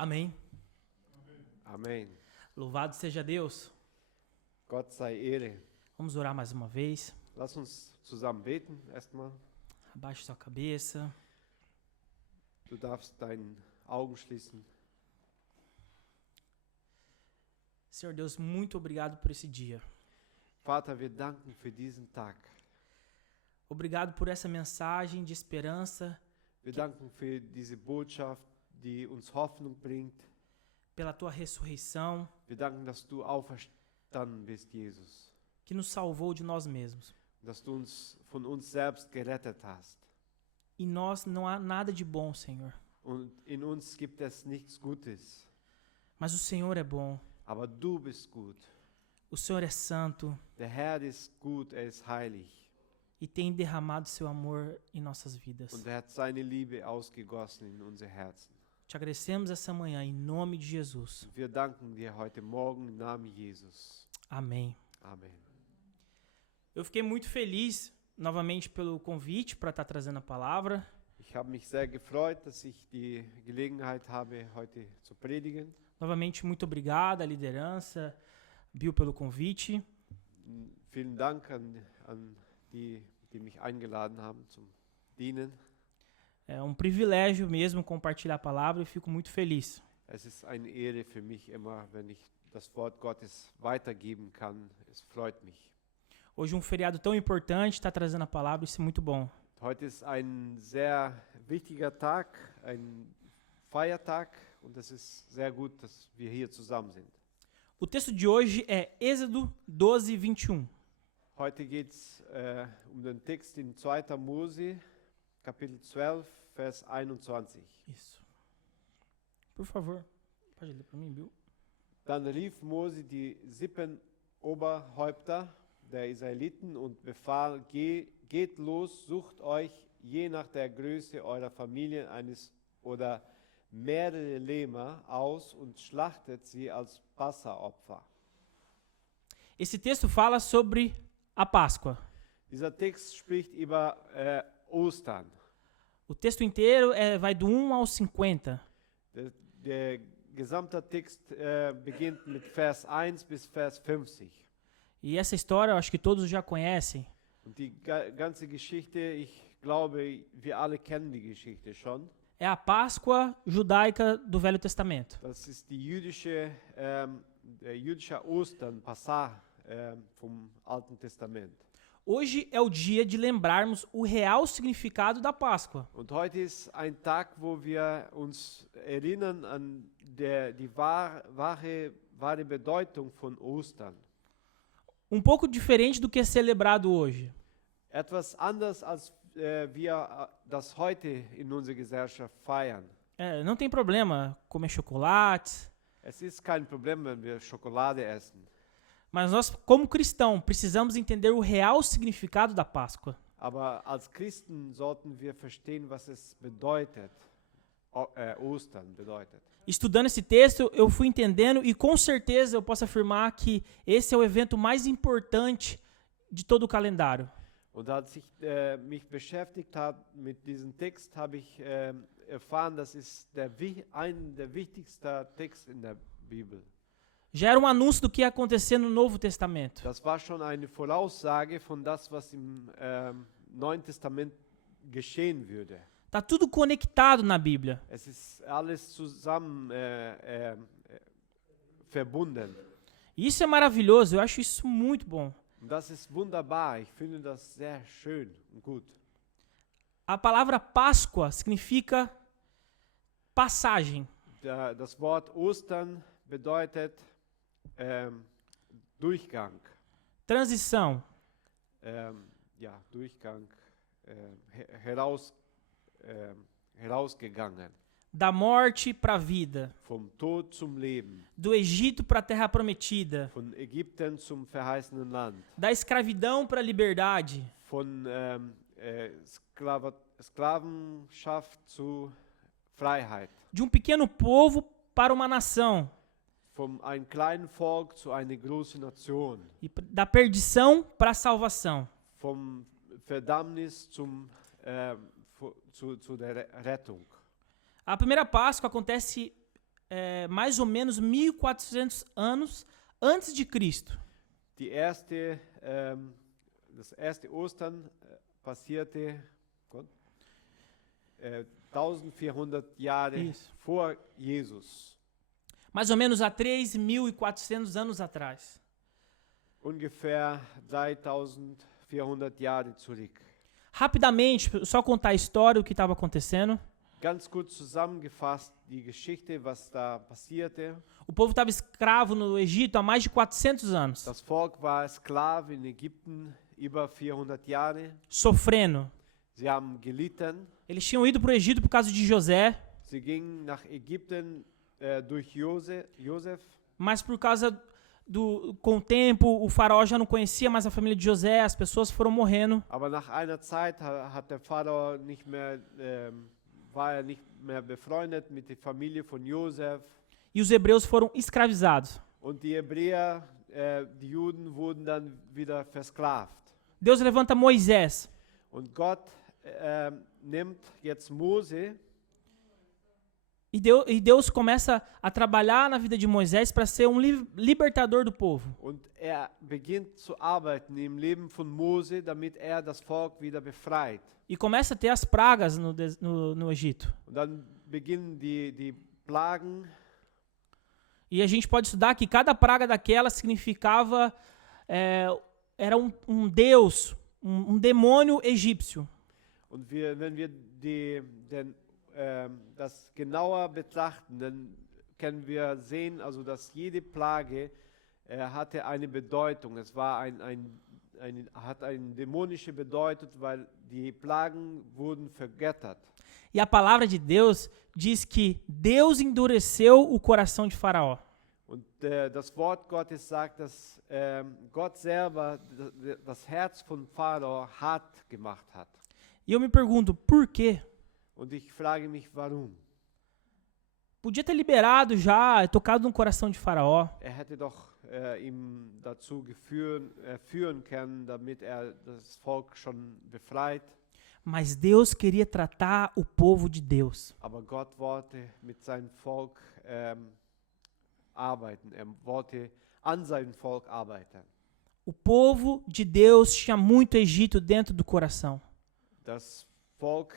Amém. Amen. Louvado seja Deus. Gott sei Ehre. Vamos orar mais uma vez. Lass uns zusammen beten erstmal. Abaixe sua cabeça. Du darfst deine Augen schließen. Senhor Deus, muito obrigado por esse dia. Vater, wir danken für diesen Tag. Obrigado por essa mensagem de esperança, Wir danken für diese Botschaft, die uns Hoffnung bringt. pela tua ressurreição, Wir danken, dass du auferstanden bist, Jesus. que nos salvou de nós mesmos. Dass du uns von uns selbst gerettet hast. Em nós não há nada de bom, Senhor. Und in uns gibt es nichts Gutes. Mas o Senhor é bom. Aber du bist gut. O Senhor é santo Der Herr ist gut, er ist heilig. e tem derramado seu amor em nossas vidas. Und er hat seine Liebe ausgegossen in unsere Herzen. Te agradecemos essa manhã em nome de Jesus. Wir danken dir heute Morgen im Namen Jesus. Amém. Amen. Eu fiquei muito feliz novamente pelo convite para estar trazendo a palavra. Ich habe mich sehr gefreut, dass ich die Gelegenheit habe, heute zu predigen. Novamente, muito obrigado à liderança, Bill, pelo convite. Vielen Dank an die, die mich eingeladen haben zum Dienen. É um privilégio mesmo compartilhar a palavra e fico muito feliz. Es ist eine Ehre für mich immer, wenn ich das Wort Gottes weitergeben kann. Es freut mich. Hoje um feriado tão importante, está trazendo a palavra, isso é muito bom. Heute ist ein sehr wichtiger Tag, ein Feiertag, und es ist sehr gut, dass wir hier zusammen sind. O texto de hoje é Êxodo 12, 21. Heute geht es um den Text in 2. Mose, Kapitel 12, Vers 21. Isso. Por favor, pode ler para mim, Bill? Dann rief Mose die 7 Oberhäupter der Israeliten und befahl, geht los, sucht euch je nach der Größe eurer Familien eines oder mehrere Lämmer aus und schlachtet sie als Passaopfer. Esse texto fala sobre a Páscoa. Dieser Text spricht über Ostern. O texto inteiro vai do 1 ao 50. Der gesamte Text beginnt mit Vers 1 bis Vers 50. E essa história eu acho que todos já conhecem. Und die ganze Geschichte, ich glaube, wir alle kennen die Geschichte schon. É a Páscoa judaica do Velho Testamento. Das ist die jüdische Ostern, Passah vom Alten Testament. Hoje é o dia de lembrarmos o real significado da Páscoa. Und heute ist ein Tag, wo wir uns erinnern an die wahre Bedeutung von Ostern. Um pouco diferente do que é celebrado hoje. Etwas anders als wir das heute in unserer Gesellschaft feiern. Não tem problema comer chocolate, Es ist kein Problem, wenn wir Schokolade essen. mas nós, como cristãos, precisamos entender o real significado da Páscoa. Aber als Christen sollten wir verstehen, was es bedeutet, Ostern bedeutet. Estudando esse texto, eu fui entendendo e com certeza eu posso afirmar que esse é o evento mais importante de todo o calendário. Und als ich mich beschäftigt habe mit diesem Text, habe ich erfahren, das ist ein der wichtigsten Texte in der Bibel. Já era um anúncio do que ia acontecer no Novo Testamento. Das war schon eine Voraussage von das, was im Neuen Testament geschehen würde. Tá tudo conectado na Bíblia. Es ist alles zusammen verbunden. E isso é maravilhoso, eu acho isso muito bom. Und das ist wunderbar. Ich finde das sehr schön und gut. A palavra Páscoa significa passagem. Das Wort Ostern bedeutet Durchgang. Transição. Durchgang. Herausgegangen. Da morte para a vida. Vom Tod zum Leben. Do Egito para a Terra Prometida. Von Ägypten zum verheißenen Land. Da escravidão para a liberdade. Von Sklavenschaft zu Freiheit. De um pequeno povo para uma nação. Von einem kleinen Volk zu einer großen Nation. E da perdição para a salvação. Vom Verdammnis zu der Rettung. A primeira Páscoa acontece mais ou menos 1400 anos antes de Cristo. Das erste Ostern passierte 1400 Jahre Isso. vor Jesus. Mais ou menos há 3.400 anos atrás. Ungefähr 3400 Jahre zurück. Rapidamente, só contar a história, o que estava acontecendo. Ganz kurz zusammengefasst die Geschichte, was da passierte. O povo estava escravo no Egito há mais de 400 anos, Das Volk war Sklave in Ägypten über 400 Jahre. sofrendo. Sie haben gelitten. Eles tinham ido para o Egito por causa de José, Sie gingen nach Ägypten durch Josef. mas por causa com o tempo, o faraó já não conhecia mais a família de José, as pessoas foram morrendo. Aber nach einer Zeit hat der Pharao war er nicht mehr befreundet mit der Familie von Josef. E os hebreus foram escravizados. Und die Hebräer, die Juden wurden dann wieder versklavt. Deus levanta Moisés. Und Gott nimmt jetzt Mose E Deus começa a trabalhar na vida de Moisés para ser um libertador do povo. und beginnt zu arbeiten im Leben von Mose, damit das Volk wieder befreit. E começa a ter as pragas no Egito. Und dann beginnen die Plagen. E a gente pode estudar que cada praga daquela significava era um deus, um demônio egípcio. Und wenn wir das genauer betrachten, dann können wir sehen, also dass jede Plage hatte eine Bedeutung. Es war hat eine dämonische Bedeutung, weil die Plagen wurden vergöttert. E a palavra de Deus diz que Deus endureceu o coração de Faraó. Und das Wort Gottes sagt, dass Gott selber das Herz von Pharao hart gemacht hat. E eu me pergunto, por quê? Und ich frage mich, warum? Podia ter liberado já, tocado no coração de Faraó. Hätte doch ihm dazu führen können, damit das Volk schon befreit. Mas Deus queria tratar o povo de Deus. Aber Gott wollte mit seinem Volk arbeiten. Wollte an seinem Volk arbeiten. O povo de Deus tinha muito Egito dentro do coração. Das Volk,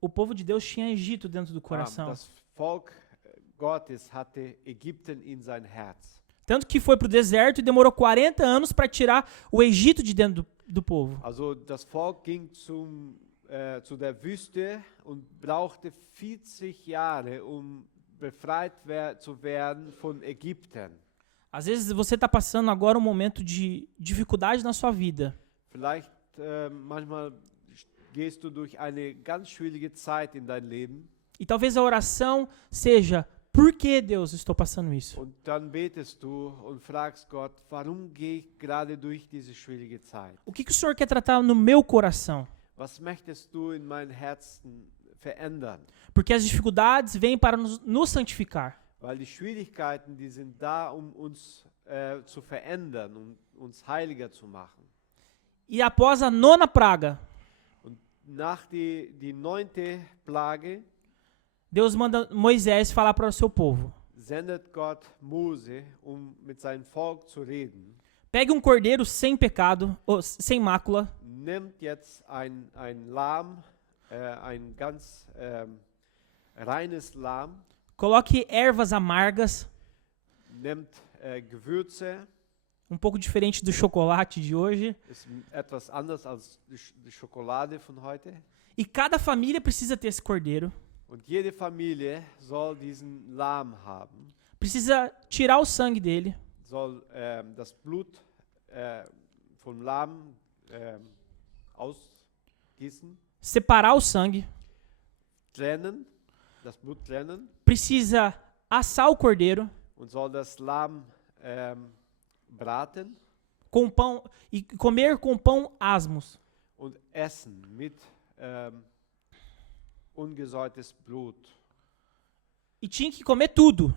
O povo de Deus tinha Egito dentro do coração. Das Volk Gottes hatte Ägypten in sein Herz. Tanto que foi para o deserto e demorou 40 anos para tirar o Egito de dentro do povo. Also das Volk ging zu der Wüste und brauchte 40 Jahre, befreit zu werden von Ägypten. Às vezes você está passando agora um momento de dificuldade na sua vida. Vielleicht manchmal gehst du durch eine ganz schwierige Zeit in dein Leben. E talvez a oração seja: por que, Deus, estou passando isso? Und dann betest du und fragst Gott, warum gehe ich gerade durch diese schwierige Zeit? O que o Senhor quer tratar no meu coração? Was möchtest du in meinem Herzen verändern? Porque as dificuldades vêm para nos santificar. Weil die Schwierigkeiten, die sind da, uns zu verändern, uns heiliger zu machen. E após a 9ª praga, Und nach die 9. Plage Deus manda Moisés falar para o seu povo: sendet Gott Mose, mit seinem Volk zu reden. Pegue um cordeiro sem pecado, ou sem mácula. Nimmt jetzt ein Lamm, ein ganz reines Lamm. Coloque ervas amargas, Nimmt Gewürze. pouco diferente do chocolate de hoje. Ist etwas anders als die Schokolade von heute. E cada família precisa ter esse cordeiro. Und jede Familie soll diesen Lamm haben. Precisa tirar o sangue dele. Soll das Blut vom Lamm ausgießen. Separar o sangue. Trennen. Das Blut trennen. Precisa assar o cordeiro. Und soll das Lamm braten. Com pão e comer com pão asmos. Und essen mit ungesäuertes Blut. E tinha que comer tudo.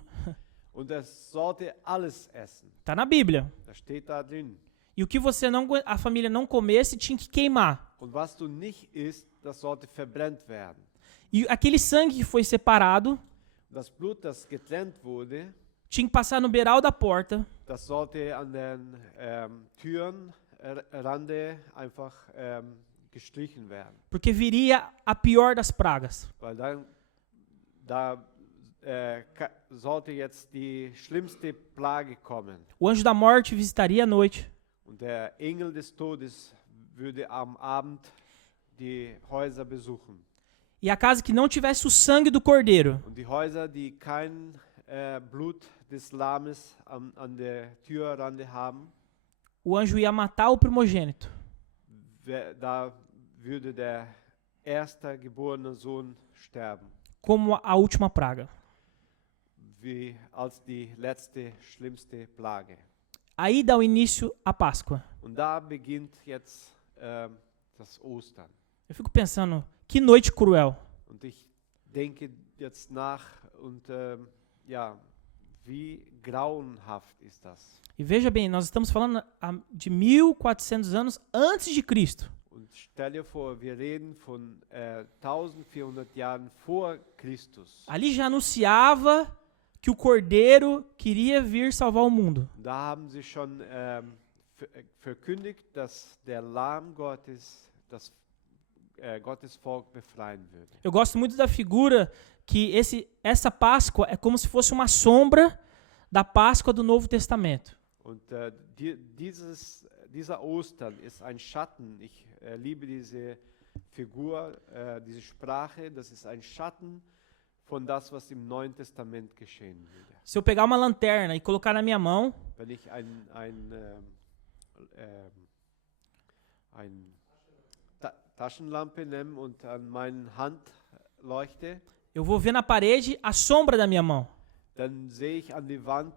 Und es sollte alles essen. Tá na Bíblia. Das steht da drin. E o que a família não comesse tinha que queimar. Und was du nicht isst, das sollte verbrennt werden. E aquele sangue que foi separado Das Blut, das getrennt wurde, tinha que passar no beiral da porta, das sollte an den Türenrande einfach gestrichen werden. porque viria a pior das pragas. Weil da sollte jetzt die schlimmste Plage kommen. O anjo da morte visitaria à noite. Und der Engel des Todes würde am Abend die Häuser besuchen. E a casa que não tivesse o sangue do cordeiro Und die Häuser, die kein Blut des Lammes an der Türrande haben, o anjo ia matar o primogênito. da würde der erste geborene Sohn sterben, Como a última praga. wie als die letzte, schlimmste Plage. Aí dá o início à Páscoa. Und da beginnt jetzt das Ostern. Eu fico pensando, que noite cruel. Und ich denke jetzt nach und ja, wie grauenhaft ist das. E veja bem, nós estamos falando de 1400 anos antes de Cristo. Und stell dir vor, wir reden von 1400 Jahren vor Christus. Ali já anunciava que o cordeiro queria vir salvar o mundo. Da haben sie schon verkündigt, dass der Lamm Gottes das Gottes Volk befreien würde. Eu gosto muito da figura que essa Páscoa é como se fosse uma sombra da Páscoa do Novo Testamento. Und dieser Ostern ist ein Schatten. Ich liebe diese Figur, diese Sprache. Das ist ein Schatten von das, was im Neuen Testament geschehen würde. Se eu pegar uma lanterna e colocar na minha mão, Wenn ich ein Taschenlampe nehme und an meine Hand leuchte, eu vou ver na parede a sombra da minha mão. dann sehe ich an die Wand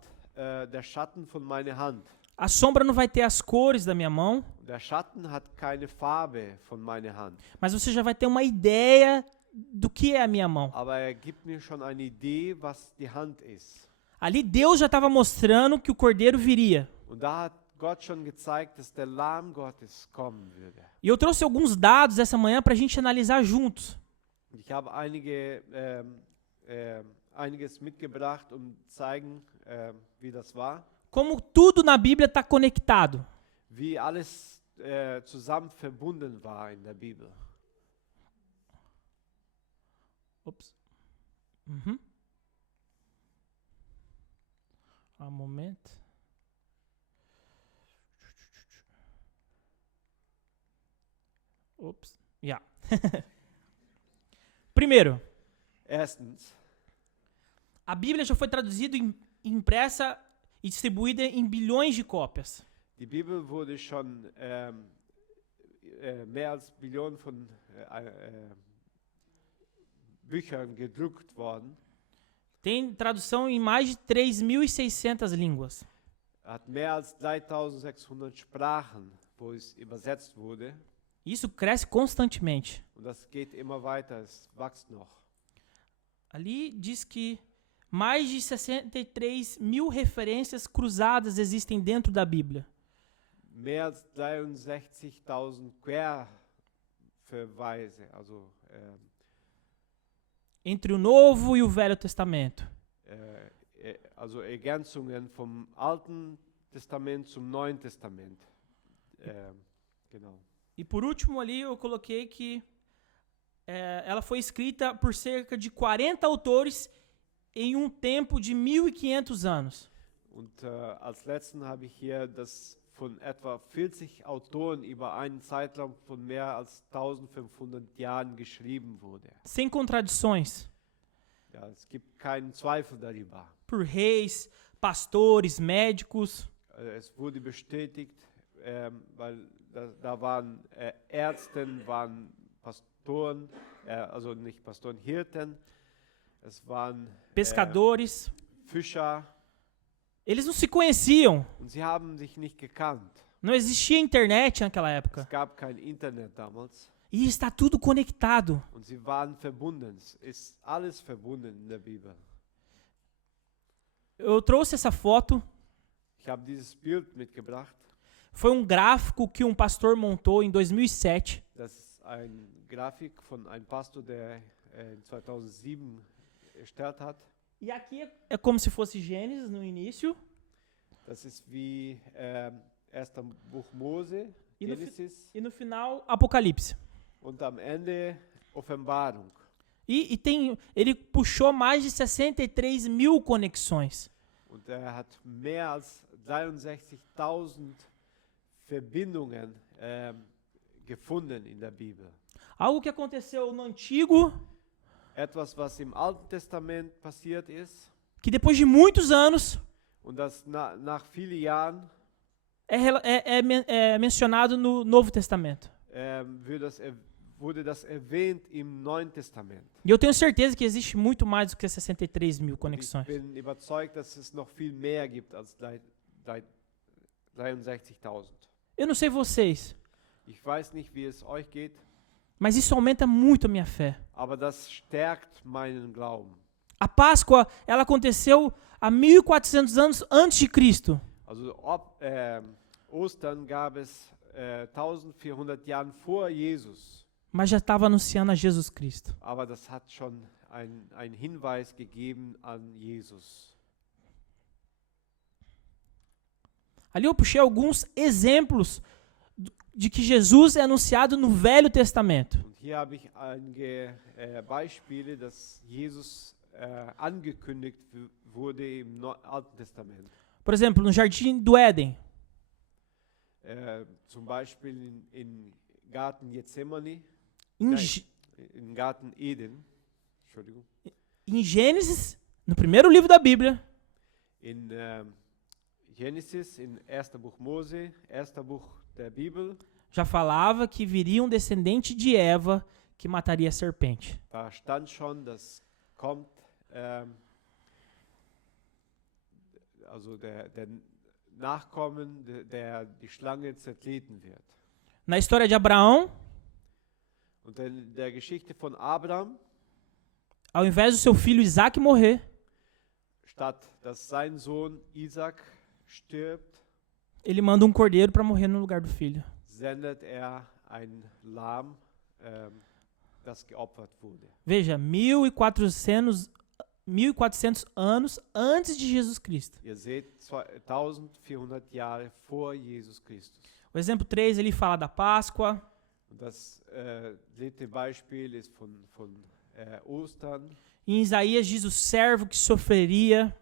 der Schatten von meiner Hand. A sombra não vai ter as cores da minha mão, Der Schatten hat keine Farbe von meiner Hand, mas você já vai ter uma ideia do que é a minha mão. aber gibt mir schon eine Idee, was die Hand ist. Ali Deus já estava mostrando que o cordeiro viria. Und da hat Gott schon gezeigt, dass der Lamm Gottes kommen würde. E eu trouxe alguns dados essa manhã para a gente analisar juntos. Und ich habe einiges mitgebracht, um zu zeigen, wie das war, Como tudo na Bíblia está conectado. wie alles zusammen verbunden war in der Bibel. Ops. Uhum. Um momento. Ops. Ja. Primeiro, Erstens, a Bíblia já foi traduzida, impressa e distribuída em bilhões de cópias. die Bibel wurde schon mehr als Billionen von Büchern gedruckt worden. Tem tradução em mais de 3.600 línguas. Hat mehr als 3600 Sprachen, wo es übersetzt wurde. Isso cresce constantemente. Und das geht immer weiter, es wächst noch. Ali diz que mais de 63 mil referências cruzadas existem dentro da Bíblia. Mehr als 63.000 Querverweise, also Entre o Novo e o Velho Testamento. also Ergänzungen vom Alten Testament zum Neuen Testament. Genau. E por último ali eu coloquei que ela foi escrita por cerca de 40 autores em um tempo de 1500 anos. Und als letzten habe ich hier das von etwa 40 Autoren über einen Zeitraum von mehr als 1500 Jahren geschrieben wurde. Sem contradições. Ja, es gibt keinen Zweifel darüber. Por reis, pastores, médicos. Es wurde bestätigt, weil da waren Ärzte, waren Pastoren, also nicht Pastoren, Hirten, es waren Pescadores. Fischer. Eles não se conheciam. Und sie haben sich nicht gekannt. Não existia internet naquela época. Es gab kein Internet damals. E está tudo conectado. Und sie waren verbunden. Es ist alles verbunden in der Bibel. Eu trouxe essa foto. Ich habe dieses Bild mitgebracht. Foi um gráfico que pastor montou em 2007. Das ist eine Grafik von einem Pastor, der in 2007 erstellt hat. E aqui é como se fosse Gênesis no início. Das ist wie 1. Buch Mose, E no, Genesis, e no final, Apocalipse. und am Ende Offenbarung. Ele puxou mais de 63 mil conexões. Und er hat mehr als 63.000 Verbindungen gefunden in der Bibel. Algo que aconteceu no Antigo, Etwas, was im Alten Testament passiert ist que depois de muitos anos und das nach vielen Jahren é mencionado no Novo Testamento. wurde das erwähnt im Neuen Testament. E eu tenho certeza que existe muito mais do que 63 mil Ich conexões. bin überzeugt, dass es noch viel mehr gibt als 63.000. Eu não sei vocês, Ich weiß nicht, wie es euch geht, mas isso aumenta muito a minha fé. aber das stärkt meinen Glauben. A Páscoa, ela aconteceu há 1400 anos antes de Cristo. Also Ostern gab es 1400 Jahren vor Jesus, Mas já estava anunciando a Jesus Cristo. aber das hat schon einen Hinweis gegeben an Jesus. Ali eu puxei alguns exemplos de que Jesus é anunciado no Velho Testamento. Und hier habe ich einige Beispiele, dass Jesus angekündigt wurde im Alten Testament. Por exemplo, no Jardim do Éden, Zum Beispiel in Garten Gethsemane, em, nein, Gê- in Garten Eden, Entschuldigung, em Gênesis, no primeiro livro da Bíblia, in Genesis, in 1. Buch Mose, 1. Buch der Bibel, já falava que viria um descendente de Eva que mataria a serpente. da stand schon, dass kommt, also der Nachkommen, der die Schlange zertreten wird. Na história de Abraão, Und in der Geschichte von Abraham, ao invés do seu filho Isaac morrer, statt dass sein Sohn Isaac stirbt, ele manda um cordeiro para morrer no lugar do filho. sendet ein Lamm, das geopfert wurde. Veja, 1400 anos antes de Jesus Cristo. Ihr seht, 1400 Jahre vor Jesus Christus. O exemplo 3, ele fala da Páscoa. Und das dritte Beispiel ist von Ostern. Em Isaías diz o servo que sofreria.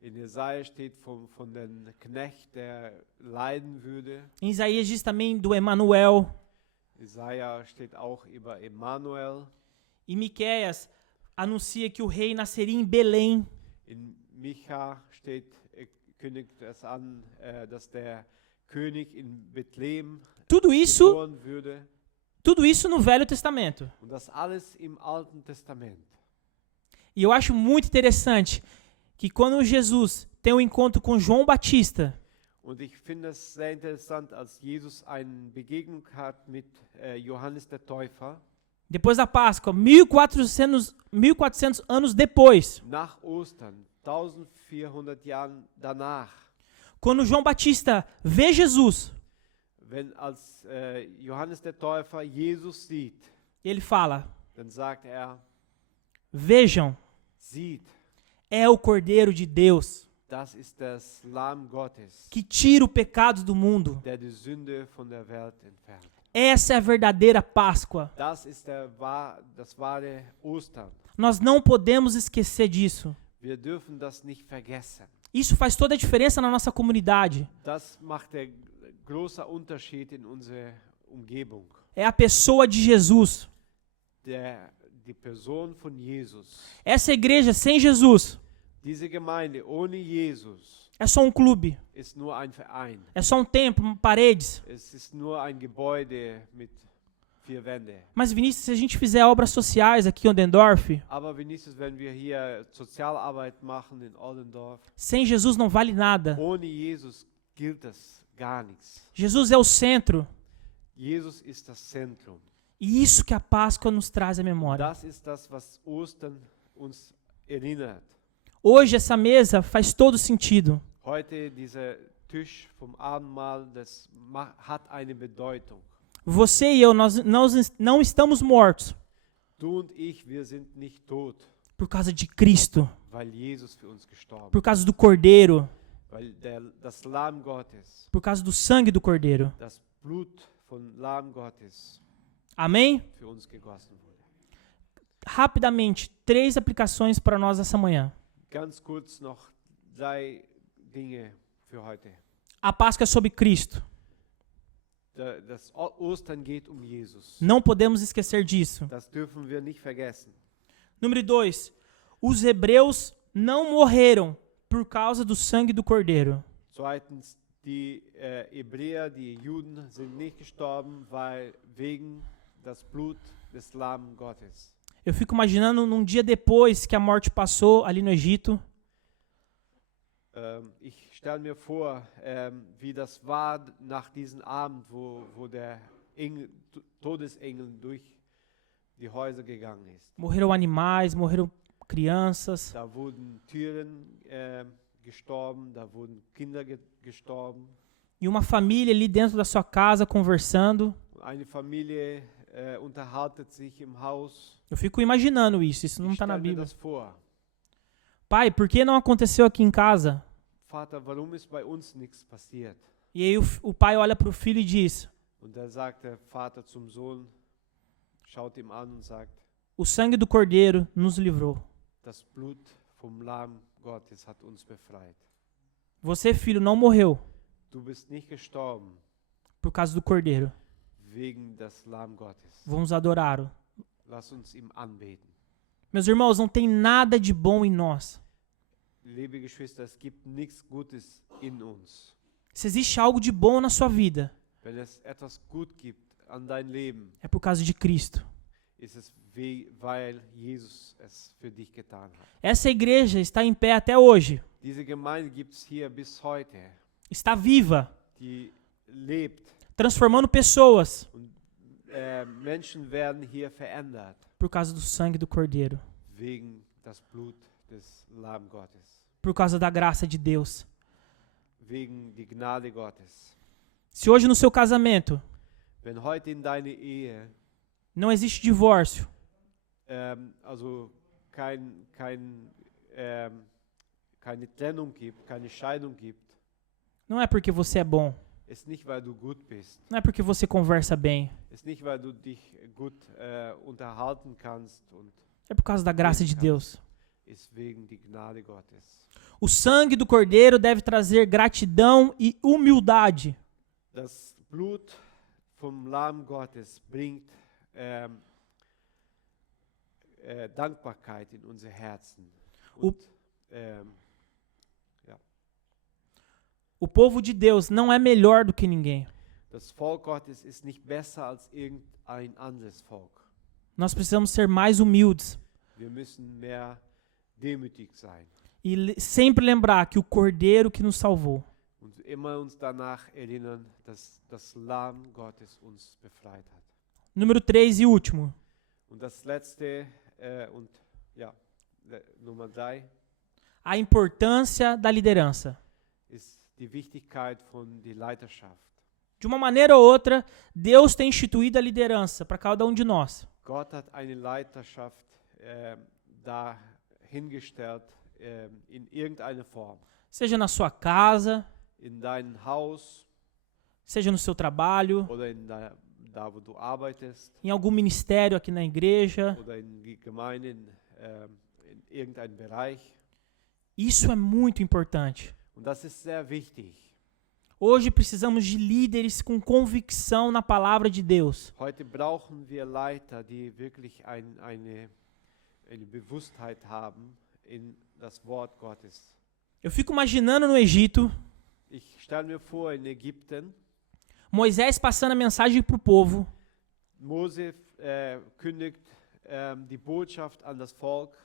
In Jesaja steht von dem Knecht, der leiden würde. Em Isaías diz também do Emanuel. Jesaja steht auch über Emmanuel. E Miqueias anuncia que o rei nasceria em Belém. In Micha kündigt es an, dass der König in Bethlehem Tudo isso, geboren würde. tudo isso no Velho Testamento. Und das alles im Alten Testament. E eu acho muito interessante que quando Jesus tem um encontro com João Batista, Und ich finde es sehr interessant, als Jesus eine Begegnung hat mit Johannes der Täufer. depois da Páscoa, 1400 anos depois, Nach Ostern, 1400 Jahren danach, quando João Batista vê Jesus, als Johannes der Täufer Jesus sieht, ele fala: dann sagt er, vejam, sieht, é o Cordeiro de Deus das ist das Lamm Gottes, que tira o pecado do mundo. der die Sünde von der Welt entfernt. Essa é a verdadeira Páscoa. Das ist das wahre Ostern. Nós não podemos esquecer disso. Wir dürfen das nicht vergessen. Isso faz toda a diferença na nossa comunidade. Das macht der große Unterschied in unserer Umgebung. É a pessoa de Jesus. Die Person von Jesus. Essa igreja sem Jesus Diese Gemeinde ohne Jesus é só um clube, ist nur ein Verein. é só um templo, paredes. Es ist nur ein Gebäude mit 4 Wänden. Mas Vinícius, se a gente fizer obras sociais aqui em Oldendorf, Aber Vinicius, wenn wir hier Sozialarbeit machen in Oldendorf, sem Jesus não vale nada. ohne Jesus gilt das gar nichts. Jesus é o centro. Jesus ist das Zentrum. E isso que a Páscoa nos traz à memória. Das ist das, was Ostern uns erinnert. Hoje essa mesa faz todo sentido. Heute dieser Tisch vom Abendmahl, das hat eine Bedeutung. Você e eu, nós não estamos mortos. Du und ich, wir sind nicht tot, por causa de Cristo, weil Jesus für uns gestorben por causa do Cordeiro, ist. Weil das Lamm Gottes, por causa do sangue do Cordeiro. das Blut von Lamm Gottes Amém? für uns gegossen wurde. Rapidamente, 3 aplicações para nós essa manhã. Ganz kurz noch 3 Dinge für heute. A Páscoa é sobre Cristo. Das Ostern geht um Jesus. Não podemos esquecer disso. Das dürfen wir nicht vergessen. Número 2. Os hebreus não morreram por causa do sangue do Cordeiro. Zweitens, die Hebräer, die Juden sind nicht gestorben, weil wegen das Blut des Lamm Gottes. Eu fico imaginando num dia depois que a morte passou ali no Egito. Ich stelle mir vor, wie das war nach diesem Abend, wo der Todesengel durch die Häuser gegangen ist. Morreram animais, morreram crianças. Da wurden Tieren gestorben, da wurden Kinder gestorben. E uma família ali dentro da sua casa conversando. Eine Familie unterhaltet sich im Haus. Eu fico imaginando isso não está na Stell mir Bíblia. das vor. Pai, por que não aconteceu aqui em casa? Vater, warum ist bei uns nichts passiert? E aí o pai olha para o filho e diz: Und da sagt der Vater zum Sohn, schaut ihm an und sagt, o sangue do Cordeiro nos livrou. das Blut vom Lamm Gottes hat uns befreit. Você, filho, não morreu Du bist nicht gestorben por causa do Cordeiro. wegen des Lamm Gottes. Vamos adorá-lo. Lass uns ihm anbeten. Meus irmãos, não tem nada de bom em nós. Liebe Geschwister, es gibt nichts Gutes in uns. Se existe algo de bom na sua vida, Wenn es etwas gut gibt an dein Leben, é por causa de Cristo. ist es weil Jesus es für dich getan hat. Essa igreja está em pé até hoje. Diese Gemeinde gibt es hier bis heute. Está viva, Die lebt transformando pessoas und Menschen werden hier verändert por causa do sangue do Cordeiro, wegen das Blut des Lamm Gottes, por causa da graça de Deus. wegen die Gnade Gottes. Se hoje no seu casamento Wenn heute in deine Ehe não existe divórcio, also keine Trennung gibt, keine Scheidung gibt, não é porque você é bom, ist nicht, weil du gut bist, não é porque você conversa bem, ist nicht, weil du dich gut unterhalten kannst und é por causa da graça de Deus. ist wegen die Gnade Gottes. O sangue do Cordeiro deve trazer gratidão e humildade. Das Blut vom Lamm Gottes bringt Dankbarkeit in unsere Herzen. Und, O povo de Deus não é melhor do que ninguém. das Volk Gottes ist nicht besser als irgendein anderes Volk. Nós precisamos ser mais humildes Wir müssen mehr demütig sein e sempre lembrar que o Cordeiro que nos salvou und immer uns danach erinnern, dass das Lamm Gottes uns befreit hat. Número 3 e último. Und das letzte Nummer 3 A importância da liderança. ist die Wichtigkeit von der Leiterschaft. De uma maneira ou outra, Deus tem instituído a liderança para cada um de nós. Gott hat eine Leiterschaft dahingestellt in irgendeiner Form. Seja na sua casa, In deinem Haus seja no seu trabalho, oder da wo du arbeitest em algum ministério aqui na igreja. oder in die Gemeinde in irgendeinem Bereich. Isso é muito importante. Und das ist sehr wichtig. Hoje precisamos de líderes com convicção na palavra de Deus. Heute brauchen wir Leiter, die wirklich eine Bewusstheit haben in das Wort Gottes. Eu fico imaginando no Egito, Ich stelle mir vor, in Ägypten, Moisés passando a mensagem para o povo. Mose kündigt die Botschaft an das Volk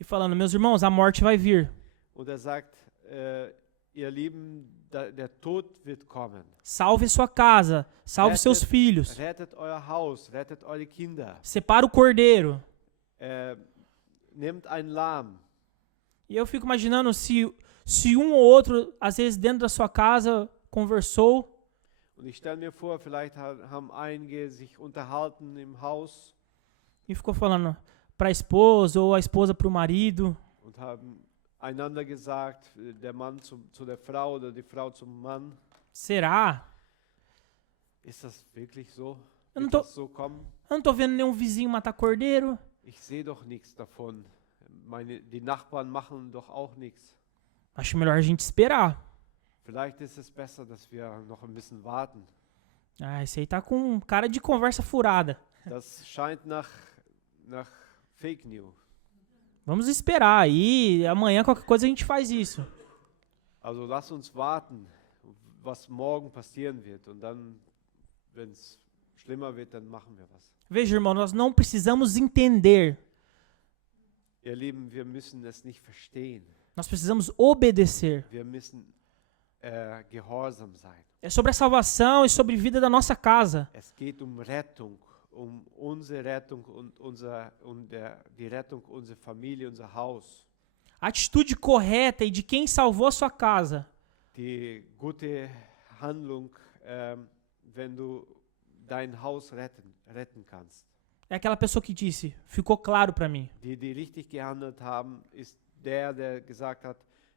E falando, meus irmãos, a morte vai vir. und sagt, ihr Lieben, der Tod wird kommen. Salve sua casa, salve seus filhos. Rettet euer Haus, rettet eure Kinder. Separa o cordeiro. Nehmt ein Lamm. E eu fico imaginando se um ou outro, às vezes dentro da sua casa, conversou Und ich stelle mir vor, vielleicht haben einige sich unterhalten im Haus E ficou falando para a esposa ou a esposa para o marido. und haben einander gesagt, der Mann zu der Frau oder die Frau zum Mann. Será? Ist das wirklich so? Eu não Wird tô, das so kommen? eu não tô vendo nenhum vizinho matar cordeiro. Ich sehe doch nichts davon. Die Nachbarn machen doch auch nichts. Acho melhor a gente esperar. Vielleicht ist es besser, dass wir noch ein bisschen warten. Ah, esse aí tá com cara de conversa furada. Das scheint nach Fake News. Vamos esperar aí. Amanhã qualquer coisa a gente faz isso. Also lass uns warten, was morgen passieren wird. Und dann, wenn es schlimmer wird, dann machen wir was. Veja, irmão, nós não precisamos entender. Ihr Lieben, wir müssen es nicht verstehen. Nós precisamos obedecer. Wir müssen gehorsam sein. É sobre a salvação e sobre a vida da nossa casa. Es geht um Rettung, um unsere Rettung und die Rettung unserer Familie, unser Haus. A atitude correta e de quem salvou a sua casa. Die gute Handlung, wenn du dein Haus retten kannst. É aquela pessoa que disse, ficou claro para mim. Die richtig gehandelt haben, ist der gesagt hat,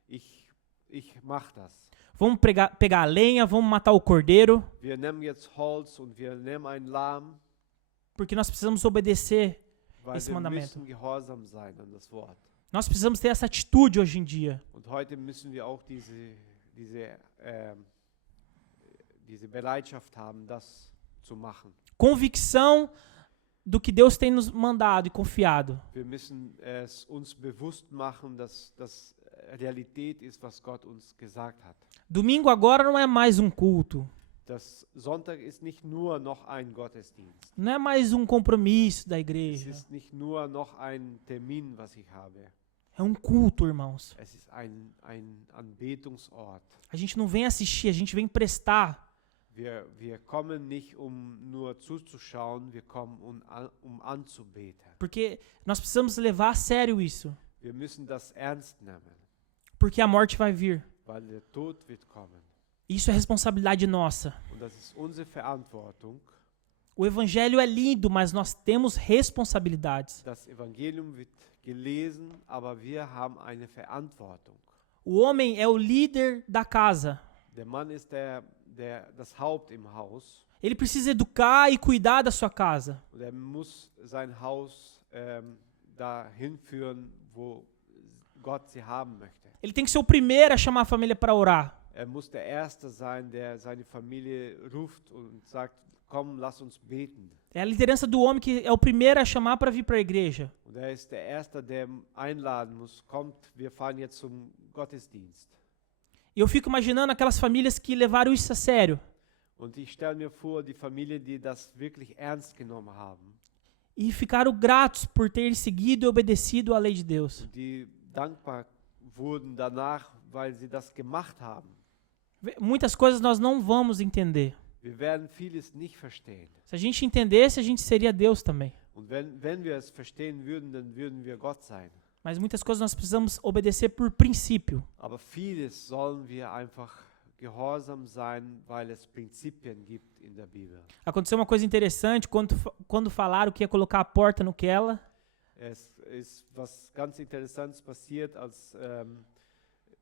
ich mach das. Vamos pegar a lenha, vamos matar o cordeiro, Wir nehmen jetzt Holz und wir nehmen einen Lahm, porque nós precisamos obedecer weil esse wir mandamento. müssen gehorsam sein an das Wort. Nós precisamos ter essa atitude hoje em dia. Und heute müssen wir auch diese Bereitschaft haben, das zu machen. Convicção do que Deus tem nos mandado e confiado. Wir müssen es uns bewusst machen, dass das Realität ist, was Gott uns gesagt hat. Domingo agora não é mais um culto. Das Sonntag ist nicht nur noch ein Gottesdienst. Não é mais um compromisso da Es igreja. ist nicht nur noch ein Termin, was ich habe. É um culto, irmãos. Es ist ein Anbetungsort. A gente não vem assistir, a gente vem prestar. Wir kommen nicht, um nur zuzuschauen, wir kommen, um anzubeten. Porque nós precisamos levar a sério isso. Wir müssen das ernst nehmen, Porque a morte vai vir. weil der Tod wird kommen. Isso é responsabilidade nossa. Und das ist unsere Verantwortung. O evangelho é lindo, mas nós temos responsabilidades. Das Evangelium wird gelesen, aber wir haben eine Verantwortung. O homem é o líder da casa. Der Mann ist das Haupt im Haus Ele precisa educar e cuidar da sua casa. und er muss sein Haus dahin führen, wo Gott sie haben möchte. Ele tem que ser o primeiro a chamar a família para orar. Er muss der Erste sein, der seine Familie ruft und sagt, komm, lass uns beten. É a liderança do homem que é o primeiro a chamar para vir para a igreja. Und er ist der Erste, der einladen muss, kommt, wir fahren jetzt zum Gottesdienst. E eu fico imaginando aquelas famílias que levaram isso a sério. Und ich stelle mir vor, die Familien, die das wirklich ernst genommen haben, E ficaram gratos por ter seguido e obedecido à lei de Deus. die dankbar wurden danach, weil sie das gemacht haben. Muitas coisas nós não vamos entender. Wir werden vieles nicht verstehen. Se a gente entendesse, a gente seria Deus também. Und wenn wir es verstehen würden, dann würden wir Gott sein. Mas muitas coisas nós precisamos obedecer por princípio. Aber vieles sollen wir einfach gehorsam sein, weil es Prinzipien gibt in der Bibel. Aconteceu uma coisa interessante quando falaram que ia colocar a porta no Keller. Es ist was ganz Interessantes passiert, als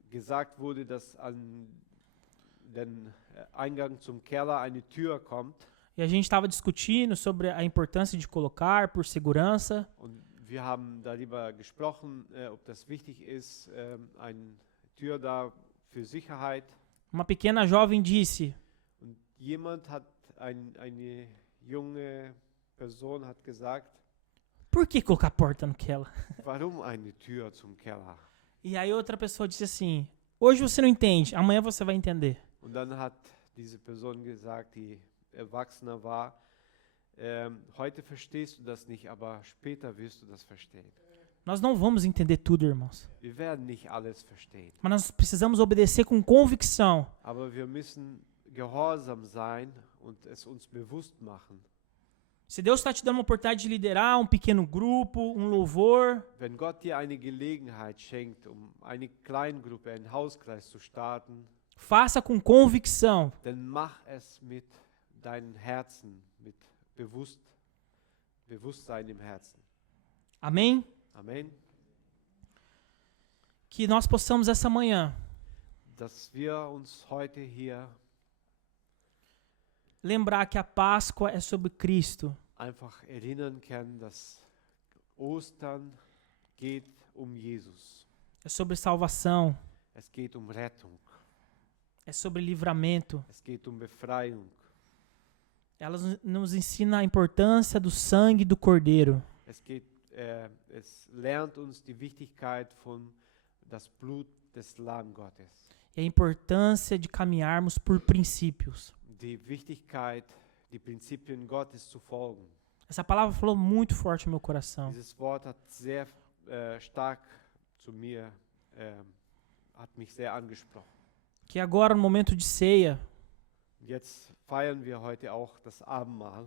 gesagt wurde, dass an den Eingang zum Keller eine Tür kommt. E a gente estava discutindo sobre a importância de colocar por segurança. Und wir haben darüber gesprochen, ob das wichtig ist, eine Tür da für Sicherheit. Uma pequena jovem disse: Und jemand hat, eine junge Person hat gesagt, por que colocar a porta no Keller? warum eine Tür zum Keller? E aí outra pessoa disse assim: hoje você não entende, amanhã você vai entender. Und dann hat diese Person gesagt, die Erwachsene war, heute verstehst du das nicht, aber später wirst du das verstehen. Nós não vamos entender tudo, irmãos. Wir werden nicht alles verstehen, Mas nós precisamos obedecer com convicção. aber wir müssen gehorsam sein und es uns bewusst machen. Se Deus está te dando uma oportunidade de liderar um pequeno grupo, um louvor, Wenn Gott dir eine Gelegenheit schenkt, eine Kleingruppe, einen Hauskreis zu starten, faça com convicção. dann mach es mit deinem Herzen, mit bewusst. Bewusstsein im Herzen. Amém? Amen. Que nós possamos essa manhã Dass wir uns heute hier lembrar que a Páscoa é sobre Cristo. einfach erinnern können, dass Ostern geht Jesus. É sobre salvação. Es geht Rettung. É sobre livramento. Es geht Befreiung. Ela nos ensina a importância do sangue do Cordeiro. Es lernt uns die Wichtigkeit von das Blut des Lamm Gottes. E a importância de caminharmos por princípios. Die Wichtigkeit, die Prinzipien Gottes zu folgen. Essa palavra falou muito forte no meu coração. Dieses Wort hat sehr stark zu mir, hat mich sehr angesprochen. Que agora, no momento de ceia, Jetzt feiern wir heute auch das Abendmahl.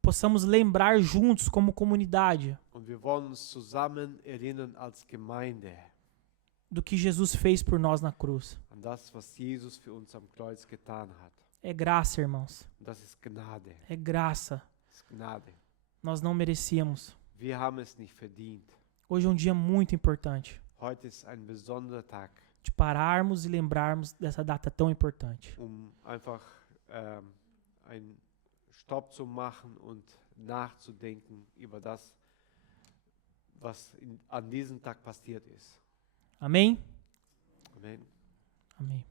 Possamos lembrar juntos como comunidade Und wir wollen uns zusammen erinnern als Gemeinde do que Jesus fez por nós na cruz. an das, was Jesus für uns am Kreuz getan hat. É graça, irmãos. Und das ist Gnade. É graça. Das ist Gnade. Nós não merecíamos. Wir haben es nicht verdient. Hoje é um dia muito importante Heute ist ein besonderer Tag, de pararmos e lembrarmos dessa data tão importante. einfach einen Stopp zu machen und nachzudenken über das, was an diesem Tag passiert ist. Amém? Amen. Amém.